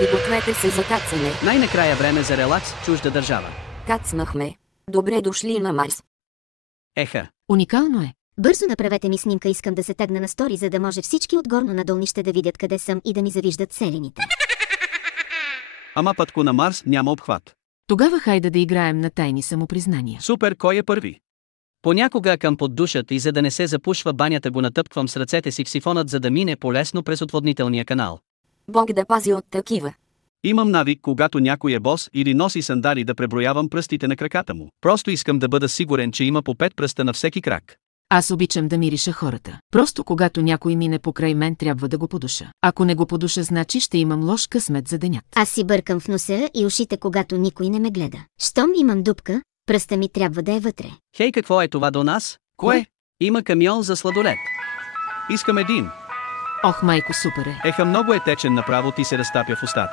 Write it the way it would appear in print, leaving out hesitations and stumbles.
Пригответе се за кацане. Най-накрая време за релакс в чужда държава. Кацнахме. Добре дошли на Марс. Еха. Уникално е. Бързо направете ми снимка, искам да се тегна на стори, за да може всички отгорно на долнище да видят къде съм и да ми завиждат селените. Ама пътко на Марс няма обхват. Тогава хайде да играем на тайни самопризнания. Супер, кой е първи? Понякога към под душът и за да не се запушва банята го натъпквам с ръцете си в сифонът, за да мине полесно през отводнителния канал. Бог да пази от такива. Имам навик, когато някой е бос или носи сандали, да преброявам пръстите на краката му. Просто искам да бъда сигурен, че има по 5 пръста на всеки крак. Аз обичам да мириша хората. Просто когато някой мине покрай мен, трябва да го подуша. Ако не го подуша, значи ще имам лош късмет за денят. Аз си бъркам в носа и ушите, когато никой не ме гледа. Щом имам дупка, пръста ми трябва да е вътре. Хей, какво е това до нас? Кое? Има камион за сладолед. Искам един. Ох, майко, супер е. Еха, много е течен направо, ти се разтапя в устата.